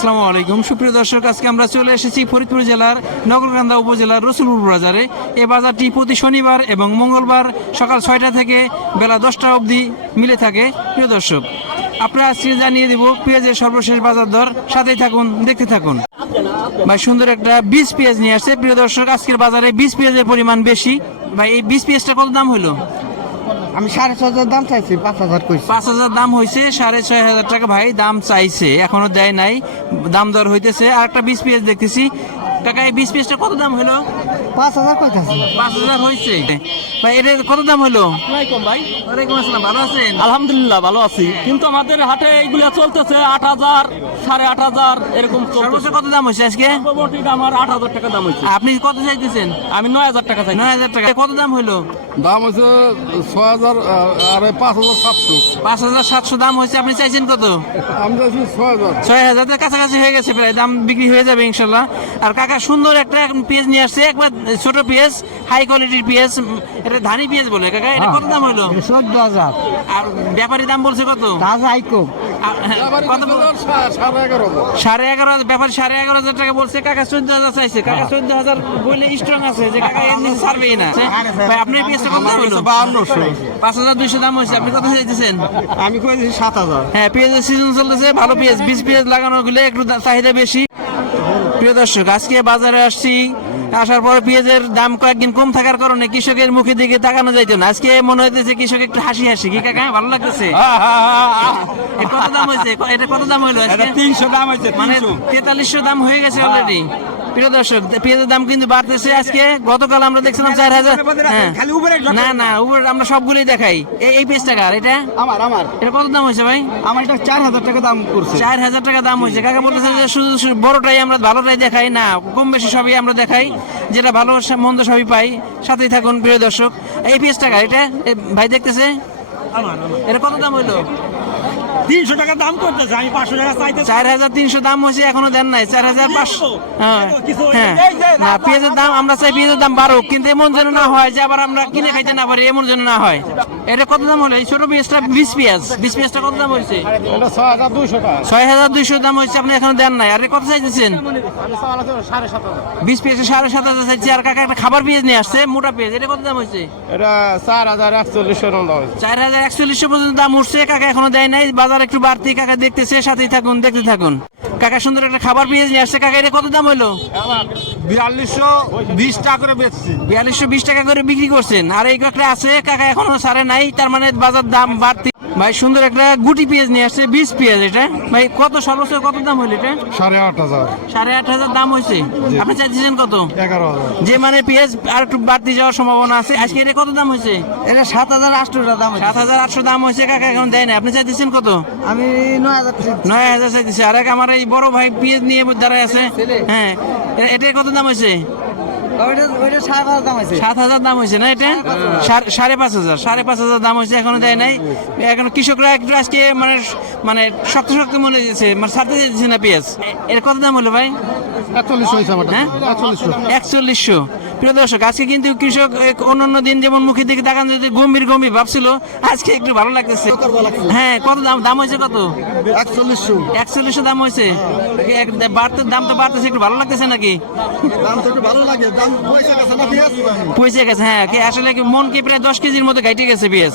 আসসালামু আলাইকুম। সুপ্রিয় দর্শক, আজকে আমরা চলে এসেছি ফরিদপুর জেলার নগরকান্দা উপজেলার রসুলপুর বাজারে। এই বাজারটি প্রতি শনিবার এবং মঙ্গলবার সকাল ছয়টা থেকে বেলা দশটা অবধি মিলে থাকে। প্রিয় দর্শক, আপনারা আজকে জানিয়ে দেব পেঁয়াজের সর্বশেষ বাজার দর। সাথেই থাকুন, দেখতে থাকুন। ভাই, সুন্দর একটা বীজ পেঁয়াজ নিয়ে আসছে। প্রিয় দর্শক, আজকের বাজারে বীজ পেঁয়াজের পরিমাণ বেশি। ভাই, এই বীজ পেঁয়াজটা কত দাম হলো? আমি সাড়ে ছ হাজার দাম চাইছি পাঁচ হাজার কইছি। পাঁচ হাজার দাম হয়েছে সাড়ে ছয় হাজার টাকা ভাই দাম চাইছে এখনও দেয় নাই দাম দর হইতেছে। আর একটা বিশ পিস দেখতেছি। কাকা এই বিশ পিসটা কত দাম হলো? পাঁচ হাজার কইতাছি। পাঁচ হাজার হয়েছে ভাই এটা কত দাম হলো ভাই। ওয়ালাইকুম আসসালাম ভালো আছেন? আলহামদুলিল্লাহ ভালো আছি। কিন্তু আমাদের হাটে এইগুলা চলতেছে আট হাজার সাড়ে আট হাজার এরকম সর্বোচ্চ কত দাম হয়েছে আজকে? মোটামুটি আমার আট হাজার টাকা দাম হয়েছে আপনি কত চাইতেছেন? আমি নয় হাজার টাকা চাই নয় হাজার টাকা। কত দাম হলো দাম হচ্ছে ছয় হাজার আর পাঁচ হাজার সাতশো। পাঁচ হাজার সাতশো দাম হয়েছে আপনি চাইছেন কত? আমি চাইছি ছয় হাজার। ছয় হাজারের কাছাকাছি হয়ে গেছে প্রায় দাম বিক্রি হয়ে যাবে ইনশাল্লাহ। আর কাকা সুন্দর একটা পেঁয়াজ নিয়ে আসছে একবার ছোট পেঁয়াজ হাই কোয়ালিটির পেঁয়াজ উম, এটা ধানি পেঁয়াজ বলে কাকা এটা কত দাম হলো চোদ্দ হাজার। আর ব্যাপারী দাম বলছে কত? তাজা আইকো। আর, হ্যাঁ, কত বল- সাড়ে এগারো হাজার হাজার সাড়ে এগারো হাজার টাকা বলছে কাকা চোদ্দ হাজার চাইছে। কাকা চোদ্দ হাজার বলে স্ট্রং আছে যে কাকা এর নিচে ছাড়বেই না। ভাই আপনার পেঁয়াজটা কত দাম হলো পাঁচ হাজার দুইশো দাম হয়েছে আপনি কত চাইতেছেন আমি কইছি সাত হাজার। হ্যাঁ পেঁয়াজের সিজন চলতেছে ভালো পেঁয়াজ বীজ পেঁয়াজ লাগানো গুলো একটু চাহিদা বেশি। প্রিয় দর্শক আজকে বাজারে আসছি। আসার পর পেঁয়াজের দাম কয়েকদিন কম থাকার কারণে কৃষকের মুখে দিকে তাকানো যাইতো না। আজকে মনে হইতেছে কৃষক একটু হাসি হাসি কি কাকা ভালো লাগতেছে? কত দাম হয়েছে এটা কত দাম হইল আজকে? তিনশো দাম হয়েছে মানে তেতাল্লিশশো দাম হয়ে গেছে অলরেডি প্রিয় দর্শক পেঁয়াজের দাম কিন্তু বাড়তেছে আজকে। গতকাল আমরা দেখছিলাম চার হাজার হ্যাঁ। না না উপরে আমরা সবগুলোই দেখাই। এই পেঁয়াজ টাকা আর এটা? আমার আমার। এটা কত দাম হয়েছে ভাই? আমার এটা চার হাজার টাকা দাম করছে। চার হাজার টাকা দাম হয়েছে। কাকা বলতেছে যে শুধু বড়টাই আমরা ভালোটাই দেখাই না কম বেশি সবই আমরা দেখাই। যেটা ভালো মন্দ সবই পাই। সাথেই থাকুন প্রিয় দর্শক। এই পিস টাকা এটা? ভাই দেখতেছে? এটা কত দাম হইল? তিনশো টাকা দাম করতেছে আমি পাঁচশো টাকা চাইতে চার হাজার তিনশো দাম হয়েছে এখনও দেন নাই। চার হাজার পাঁচশো হ্যাঁ হ্যাঁ। না পেঁয়াজের দাম আমরা চাই পেঁয়াজের দাম বাড়ুক কিন্তু এমন যেন না হয় যে আবার আমরা কিনে খাইতে না পারি এমন যেন না হয়। এটা কত দাম হলো? এই ছোট পেঁয়াজটা বিশ পেঁয়াজ। বিশ পেঁয়াজটা কত দাম হয়েছে? ছয় হাজার দুইশো দাম হয়েছে আপনি এখনও দেন নাই। আর কত চাইতেছেন? সাড়ে সাত হাজার। বিশ পেঁয়াজে সাড়ে সাত হাজার চাইছে আর কাকা একটা খাবার পেঁয়াজ নিয়ে আসছে মোটা পেঁয়াজ। এটা কত দাম হয়েছে? এটা চার হাজার একচল্লিশশো চার হাজার একচল্লিশশো পর্যন্ত দাম উঠছে কাকা এখনও দেয় নাই বাজার একটু বাড়তি কাকা দেখতে দেখতেছে সাথেই থাকুন দেখতে থাকুন। কাকা সুন্দর একটা খাবার পেঁয়াজ নিয়ে আসছে। কাকা এটা কত দাম হলো বিয়াল্লিশশো বিশ টাকা করে বেচছি। বিয়াল্লিশশো বিশ টাকা করে বিক্রি করছেন। আর এই কাকটা আছে কাকা এখনও সারে নাই তার মানে বাজার দাম বাড়তি। ভাই সুন্দর একটা গুটি পেঁয়াজ নিয়ে আসছে বিশ পেঁয়াজ এটা। ভাই কত সর্বোচ্চ কত দাম হলো এটা? সাড়ে আট হাজার। সাড়ে আট হাজার দাম হয়েছে আপনি চাইছেন কত? এগারো হাজার। যে মানে পেঁয়াজ আর একটু বাড়তি যাওয়ার সম্ভাবনা আছে আজকে এটা কত দাম হয়েছে এটা সাত হাজার আটশো টাকা দাম সাত হাজার আটশো দাম হয়েছে কাকা এখন দেয় না আপনি চাইতেছেন কত? আমি নয় হাজার নয় হাজার চাইতেছে। আর এক আমার এই বড় ভাই পেঁয়াজ নিয়ে দাঁড়ায় আছে। হ্যাঁ এটা কত দাম হয়েছে সাত হাজার দাম হয়েছে। না এটা? সাড়ে- সাড়ে পাঁচ হাজার সাড়ে পাঁচ হাজার দাম হয়েছে এখনও দেয় নাই। এখন কৃষকরা একটু আজকে মানে মানে শক্ত শক্ত মনে দিচ্ছে মানে না পেঁয়াজ? এর কত দাম হলো ভাই? হ্যাঁ? একচল্লিশশো। একচল্লিশশো। প্রিয় দর্শক আজকে কিন্তু কৃষক এক অন্যান্য দিন যেমন মুখের দিকে তাকান যদি গম্ভীর গম্ভীর ভাবছিল আজকে একটু ভালো লাগতেছে। হ্যাঁ কত দাম দাম হয়েছে কত? একচল্লিশশো। একচল্লিশশো দাম হয়েছে? বাড়তে দাম তো বাড়তেছে একটু ভালো লাগতেছে নাকি? পয়সা গেছে হ্যাঁ কি আসলে কি মন কি প্রায় দশ কেজির মতো গাইটে গেছে পেঁয়াজ।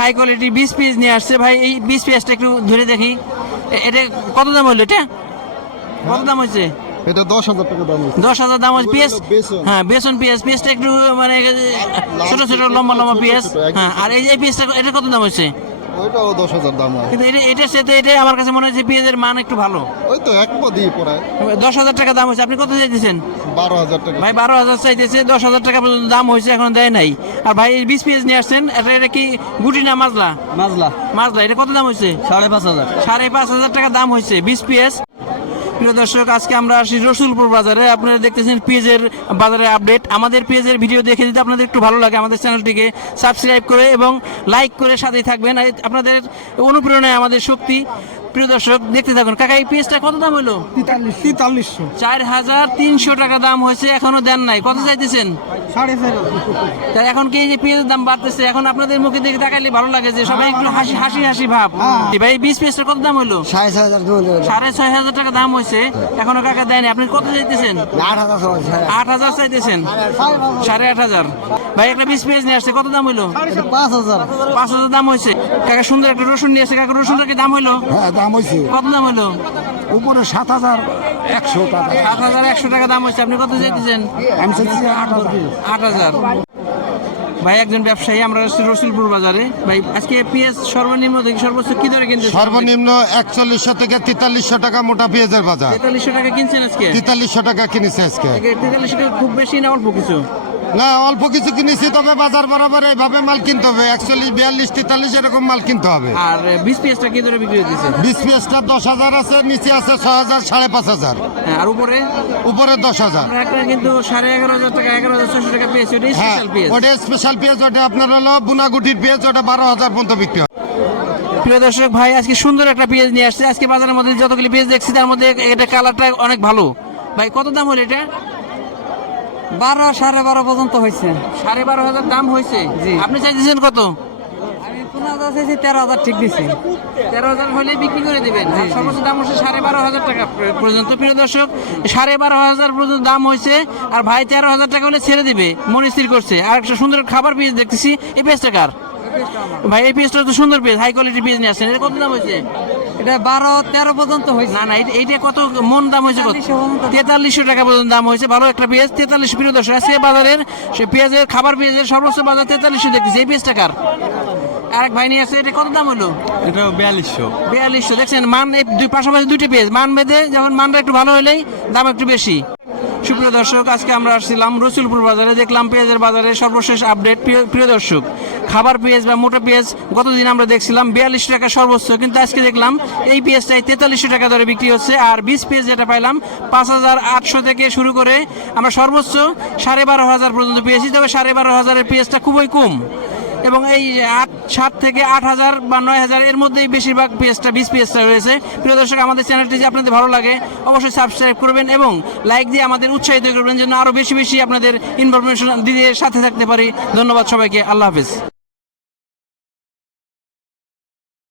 হাই কোয়ালিটি বিশ পিস নিয়ে আসছে। ভাই এই বিশ পিসটা একটু ধরে দেখি। এটা কত দাম হলো এটা? কত দাম হয়েছে? এটা দশ হাজার টাকা দাম দশ হাজার দাম হচ্ছে পেঁয়াজ হ্যাঁ বেসন পেঁয়াজ পেঁয়াজটা একটু মানে ছোট ছোট লম্বা লম্বা পেঁয়াজ হ্যাঁ আর এই যে পেঁয়াজটা এটা কত দাম হচ্ছে ওইটাও দশ হাজার দাম হয়। কিন্তু এটা এটার সাথে এটা আমার কাছে মনে হচ্ছে পেঁয়াজের মান একটু ভালো। ওই তো এক পা পড়ায় দশ হাজার টাকা দাম হচ্ছে আপনি কত চাইতেছেন? বারো হাজার টাকা। ভাই বারো হাজার চাইতেছে। দশ হাজার টাকা পর্যন্ত দাম হয়েছে এখন দেয় নাই। আর ভাই এই বিশ পিস নিয়ে আসছেন এটা এটা কি গুটি না মাজলা মাজলা মাজলা এটা কত দাম হয়েছে? সাড়ে পাঁচ হাজার। সাড়ে পাঁচ হাজার টাকা দাম হয়েছে বিশ পিএস। প্রিয় দর্শক, আজকে আমরা আসি রসুলপুর বাজারে। আপনারা দেখতেছেন পেঁয়াজের বাজারে আপডেট। আমাদের পেঁয়াজের ভিডিও দেখে যদি আপনাদের একটু ভালো লাগে, আমাদের চ্যানেলটিকে সাবস্ক্রাইব করে এবং লাইক করে সাথেই থাকবেন। আপনাদের অনুপ্রেরণায় আমাদের শক্তি। প্রিয় দর্শক দেখতে থাকুন। কাকা এই পেঁয়াজটা কত দাম হলো তেতাল্লিশশো। চার হাজার তিনশো টাকা দাম হয়েছে এখনও দেন নাই। কত চাইতেছেন? সাড়ে চার তা এখন কি এই যে পেঁয়াজের দাম বাড়তেছে এখন আপনাদের মুখে দেখে তাকাইলে ভালো লাগে যে সবাই একটু হাসি হাসি হাসি ভাব। এই ভাই বিশ পেঁয়াজটার কত দাম হলো সাড়ে ছয় হাজার সাড়ে ছয় হাজার টাকা দাম হয়েছে এখনও কাকা দেয়নি আপনি কত চাইতেছেন? আট হাজার চাইতেছেন? সাড়ে আট হাজার। ভাই একটা বিশ পেঁয়াজ নিয়ে আসছে কত দাম হলো পাঁচ হাজার। পাঁচ হাজার দাম হয়েছে। কাকা সুন্দর একটা রসুন নিয়ে আসছে। কাকা রসুনটা কি দাম হলো হ্যাঁ দাম হয়েছে কত দাম হলো? উপরে সাত হাজার একশো টাকা। সাত হাজার একশো টাকা দাম হয়েছে আপনি কত চাইতেছেন? আমি চাইছি আট হাজার। ভাই একজন ব্যবসায়ী আমরা রসুলপুর বাজারে। ভাই আজকে পেঁয়াজ সর্বনিম্ন থেকে সর্বোচ্চ কি দরে কিনতে সর্বনিম্ন একচল্লিশশো থেকে তেতাল্লিশশো টাকা মোটা পেঁয়াজের বাজার। তেতাল্লিশশো টাকা কিনছেন আজকে? তেতাল্লিশশো টাকা কিনেছে আজকে তেতাল্লিশশো টাকা খুব বেশি না অল্প কিছু? না অল্প কিছু কিনেছি তবে বাজার বরাবর এইভাবে মাল কিনতে হবে। একচল্লিশ বিয়াল্লিশ তেতাল্লিশ এরকম মাল কিনতে হবে। আর বিশ পেঁয়াজটা কি ধরে বিক্রি হতেছে বিশ পেঁয়াজটা দশ হাজার আছে নিচে আছে ছয় হাজার সাড়ে পাঁচ হাজার। হ্যাঁ, আর উপরে? উপরে দশ হাজার। কিন্তু সাড়ে এগারো হাজার টাকা এগারো হাজার ছশো টাকা পেয়েছি ওটা হ্যাঁ স্পেশাল পেঁয়াজ। ওটা স্পেশাল পেঁয়াজ ওটা আপনার হলো বুনাগুটির পেঁয়াজ ওটা বারো হাজার পর্যন্ত বিক্রি হয়। প্রিয় দর্শক ভাই আজকে সুন্দর একটা পেঁয়াজ নিয়ে আসছে। আজকে বাজারের মধ্যে যতগুলি পেঁয়াজ দেখছি তার মধ্যে এটা কালারটা অনেক ভালো। ভাই কত দাম হলো এটা? বারো সাড়ে বারো পর্যন্ত হয়েছে। সাড়ে বারো হাজার দাম হয়েছে? আপনি চাইছেন কত? আমি পনেরো হাজার চাইছি তেরো হাজার ঠিক দিছি। তেরো হাজার হলে বিক্রি করে দিবেন। সর্বোচ্চ দাম হচ্ছে সাড়ে বারো হাজার টাকা পর্যন্ত। প্রিয় দর্শক সাড়ে বারো হাজার পর্যন্ত দাম হয়েছে আর ভাই তেরো হাজার টাকা হলে ছেড়ে দিবে। মন স্থির করছে। আর একটা সুন্দর খাবার পিস দেখতেছি এই পেঁয়াজটা কার? ভাই এই পিসটা তো সুন্দর পিস হাই কোয়ালিটি পিস নিয়ে আসছেন। এটা কত দাম হয়েছে? এটা বারো তেরো পর্যন্ত হয়েছে। না না এইটা- কত মন দাম হয়েছে তেতাল্লিশশো টাকা পর্যন্ত দাম হয়েছে। ভালো একটা পেঁয়াজ তেতাল্লিশ প্রিয় দর্শক আজকে বাজারের সে পেঁয়াজের খাবার পেঁয়াজের সর্বোচ্চ বাজার তেতাল্লিশশো দেখতেছি। এই পেঁয়াজ টাকার আরেক ভাই নিয়ে আছে এটা কত দাম হলো? এটা বিয়াল্লিশশো। বিয়াল্লিশশো দেখছেন মান এই দুই পাশাপাশি দুইটা পেজ মান বেঁধে যখন মানটা একটু ভালো হলেই দাম একটু বেশি। সুপ্রিয় দর্শক, আজকে আমরা আসছিলাম রসুলপুর বাজারে। দেখলাম পেঁয়াজের বাজারে সর্বশেষ আপডেট প্রিয় দর্শক, খাবার পেঁয়াজ বা মোটা পেঁয়াজ গতদিন আমরা দেখছিলাম বিয়াল্লিশ টাকা সর্বোচ্চ, কিন্তু আজকে দেখলাম এই পেঁয়াজটাই তেতাল্লিশশো টাকা দরে বিক্রি হচ্ছে। আর বিশ পেঁয়াজ যেটা পাইলাম, পাঁচ হাজার আটশো থেকে শুরু করে আমরা সর্বোচ্চ সাড়ে বারো হাজার পর্যন্ত পেয়েছি, তবে সাড়ে বারো হাজারের পেঁয়াজটা খুবই কম। এবং এই আট, সাত থেকে আট হাজার বা নয় হাজার এর মধ্যেই বেশিরভাগ পেজটা, বিশ পেজটা রয়েছে। প্রিয় দর্শক, আমাদের চ্যানেলটি যদি আপনাদের ভালো লাগে, অবশ্যই সাবস্ক্রাইব করবেন এবং লাইক দিয়ে আমাদের উৎসাহিত করবেন, যেন আরও বেশি বেশি আপনাদের ইনফরমেশন দিয়ে সাথে থাকতে পারি। ধন্যবাদ সবাইকে, আল্লাহ হাফিজ।